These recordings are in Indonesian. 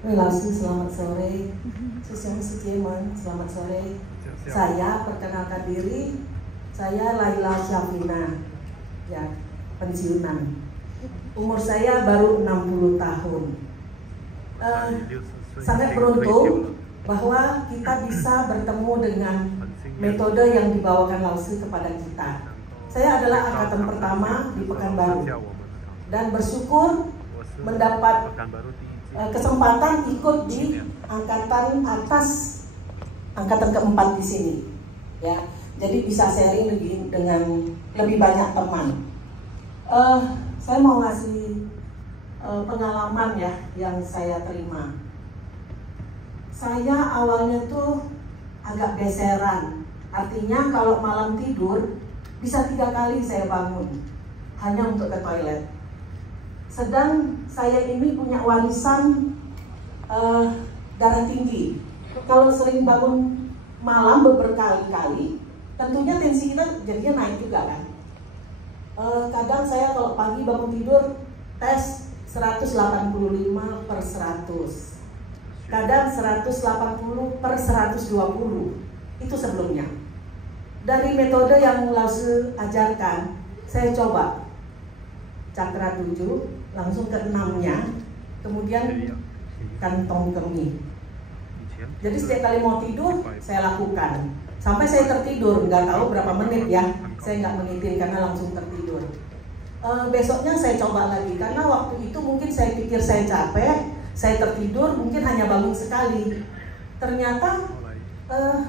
Lasu, selamat sore. Susiang Sujeman, selamat sore. Saya perkenalkan diri, saya Laila Syafina, ya, pensiunan. Umur saya baru 60 tahun. Sangat beruntung bahwa kita bisa bertemu dengan metode yang dibawakan Laosu kepada kita. Saya adalah angkatan pertama di Pekanbaru dan bersyukur mendapat kesempatan ikut di angkatan atas, angkatan keempat di sini, ya. Jadi bisa sharing dengan lebih banyak teman. Saya mau ngasih pengalaman ya yang saya terima. Saya awalnya tuh agak beseran, artinya kalau malam tidur bisa 3 kali saya bangun hanya untuk ke toilet. Sedang saya ini punya warisan darah tinggi. Kalau sering bangun malam berkali-kali, tentunya tensi kita jadinya naik juga kan. Kadang saya kalau pagi bangun tidur tes 185/100, kadang 180/120, itu sebelumnya. Dari metode yang Laosu ajarkan, saya coba cakra 7 langsung ke 6-nya, kemudian kantong kemih. Jadi setiap kali mau tidur saya lakukan sampai saya tertidur, nggak tahu berapa menit ya, saya nggak menitin karena langsung tertidur. Besoknya saya coba lagi karena waktu itu mungkin saya pikir saya capek, saya tertidur, mungkin hanya bangun sekali. Ternyata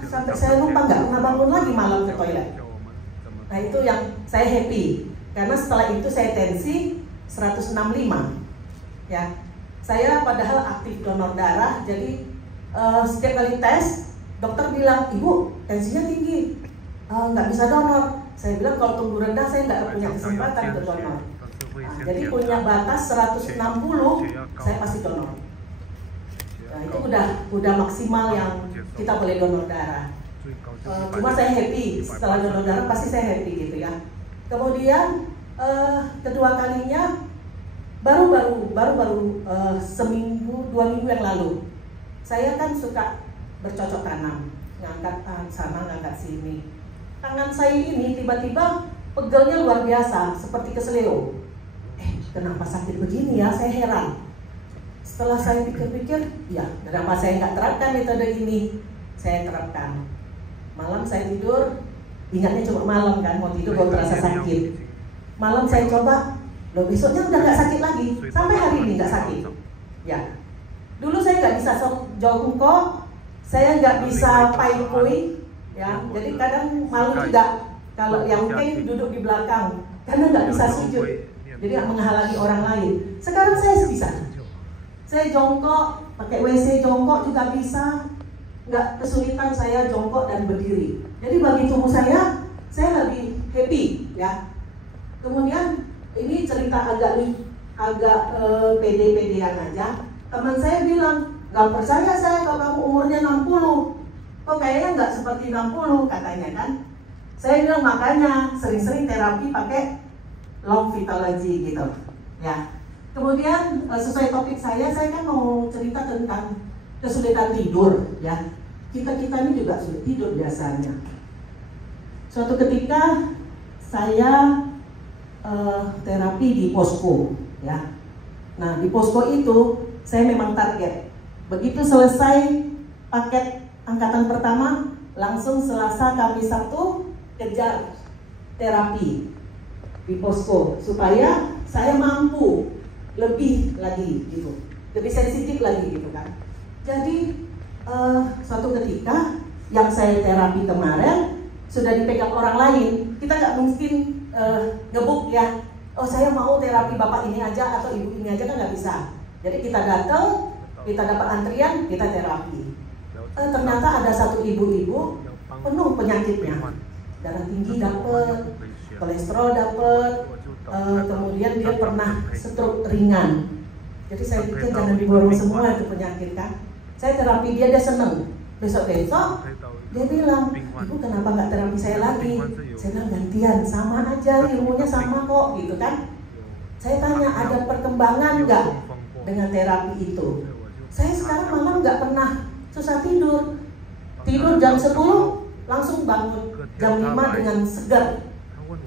sampai saya lupa nggak pernah bangun lagi malam ke toilet. Nah itu yang saya happy karena setelah itu saya tensi 165, ya. Saya padahal aktif donor darah, jadi setiap kali tes dokter bilang, ibu tensinya tinggi, nggak bisa donor. Saya bilang kalau tumbuh rendah saya nggak punya kesempatan untuk donor. Nah, jadi punya batas 160 saya pasti donor. Nah itu udah maksimal yang kita boleh donor darah. Cuma saya happy setelah donor darah, pasti saya happy gitu ya. Kemudian kedua kalinya baru seminggu 2 minggu yang lalu, saya kan suka bercocok tanam, ngangkat sana ngangkat sini. Tangan saya ini tiba-tiba pegelnya luar biasa seperti keseleo. Kenapa sakit begini ya, saya heran. Setelah saya pikir-pikir, ya kenapa saya nggak terapkan metode ini. Saya terapkan. Malam saya tidur, ingatnya cuma malam kan, mau tidur baru terasa sakit. Malam saya coba, loh besoknya udah nggak sakit lagi, sampai hari ini nggak sakit. Ya, dulu saya nggak bisa jongkok, saya nggak bisa paipui, ya. Jadi kadang malu juga kalau yang pink duduk di belakang, karena nggak bisa sujud, jadi nggak menghalangi orang lain. Sekarang saya bisa, saya jongkok, pakai WC jongkok juga bisa, nggak kesulitan saya jongkok dan berdiri. Jadi bagi tubuh saya lebih happy, ya. Kemudian ini cerita agak pede-pedean aja. Teman saya bilang, nggak percaya saya kalau kamu umurnya 60, kok kayaknya nggak seperti 60 katanya kan. Saya bilang makanya sering-sering terapi pakai long vitalogy gitu, ya. Kemudian sesuai topik saya kan mau cerita tentang kesulitan tidur, ya. Kita ini juga sulit tidur biasanya. Suatu ketika saya terapi di posko, ya. Nah di posko itu saya memang target. Begitu selesai paket angkatan pertama, langsung Selasa, Kamis, Sabtu kejar terapi di posko supaya saya mampu lebih lagi gitu, lebih sensitif lagi gitu kan. Jadi suatu ketika yang saya terapi kemarin sudah dipegang orang lain, kita nggak mungkin ngebuk ya, oh saya mau terapi bapak ini aja atau ibu ini aja, kan nggak bisa. Jadi kita datang, kita dapat antrian, kita terapi. Ternyata ada satu ibu-ibu penuh penyakitnya, darah tinggi dapat, kolesterol dapat, kemudian dia pernah stroke ringan. Jadi saya pikir jangan diborong semua itu penyakit kan. Saya terapi dia seneng. Besok-besok dia bilang, ibu kenapa nggak terapi saya lagi? Saya bilang gantian, sama aja, ilmunya sama kok gitu kan. Saya tanya ada perkembangan nggak dengan terapi itu? Saya sekarang malam nggak pernah susah tidur. Tidur jam 10 langsung bangun jam 5 dengan segar.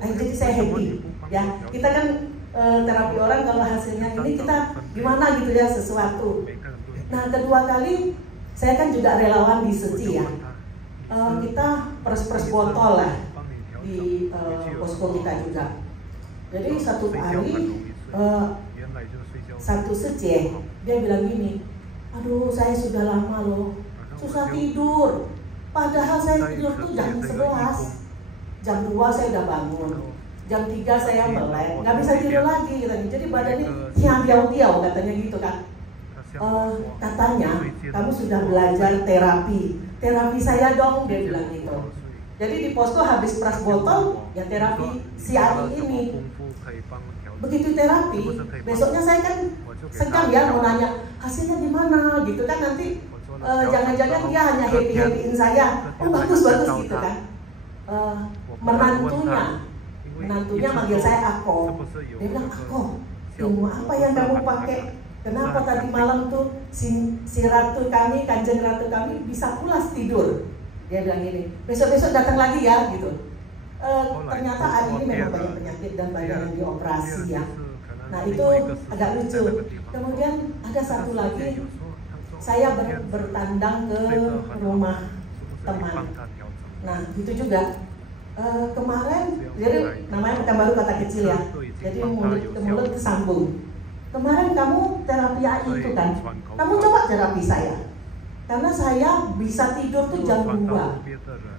Jadi saya happy. Ya, kita kan terapi orang kalau hasilnya ini kita gimana gitu ya sesuatu. Nah, kedua kali saya kan juga relawan di Seci ya. Kita pers botol lah di posko kita juga. Jadi satu hari satu Seci dia bilang gini, aduh saya sudah lama loh susah tidur. Padahal saya tidur tuh jam 11, jam 2 saya udah bangun, jam 3 saya melek, nggak bisa tidur lagi katanya. Jadi badannya hiau-hiau katanya gitu kan. Katanya kamu sudah belajar terapi saya dong, dia bilang gitu. Jadi di posko habis pras botol ya terapi si Ari ini. Begitu terapi, besoknya saya kan segan ya mau nanya hasilnya gimana gitu kan, nanti jangan-jangan dia hanya happy-happyin saya. Oh bagus gitu kan. Menantunya manggil saya Ako. Dia bilang, Ako, ilmu apa yang kamu pakai? Kenapa tadi malam tuh si ratu kami, kanjeng ratu kami bisa pulas tidur? Dia bilang gini, besok-besok datang lagi ya gitu. Ternyata Adi ini memang banyak penyakit dan banyak yang dioperasi ya. Nah itu agak lucu. Kemudian ada satu lagi, saya bertandang ke rumah teman. Nah itu juga kemarin, jadi namanya Pekanbaru kata kecil ya. Jadi mulut ke mulut kesambung. Kemarin kamu terapi AI itu kan, kamu coba terapi saya. Karena saya bisa tidur tuh jam 2,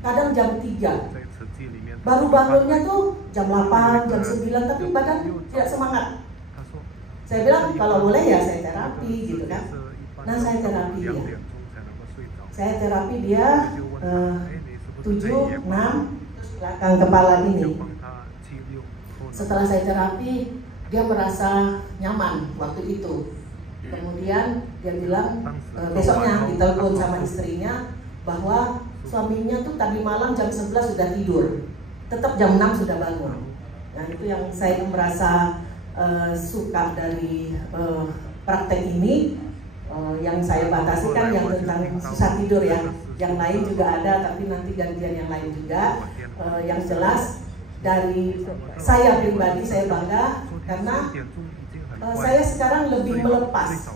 kadang jam 3. Baru bangunnya tuh jam 8, jam 9, tapi badan tidak semangat. Saya bilang kalau boleh ya saya terapi gitu kan. Nah saya terapi dia. Saya terapi dia 7, 6, belakang kepala ini. Setelah saya terapi, dia merasa nyaman waktu itu. Kemudian dia bilang besoknya ditelepon sama istrinya bahwa suaminya tuh tadi malam jam 11 sudah tidur, tetap jam 6 sudah bangun. Nah itu yang saya merasa suka dari praktek ini. Yang saya batasi kan yang tentang susah tidur ya. Yang lain juga ada, tapi nanti gantian yang lain juga. Yang jelas dari saya pribadi saya bangga karena saya sekarang lebih melepas.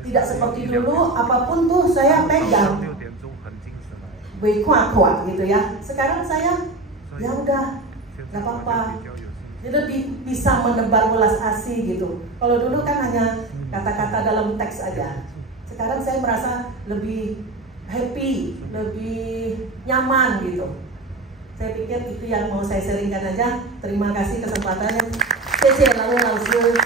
Tidak seperti dulu apapun tuh saya pegang, kuat gitu ya. Sekarang saya ya udah nggak apa-apa. Jadi lebih bisa menebar welas asih gitu. Kalau dulu kan hanya kata-kata dalam teks aja. Sekarang saya merasa lebih happy, lebih nyaman gitu. Saya pikir itu yang mau saya sharingkan aja. Terima kasih kesempatannya. 谢谢蓝文老师。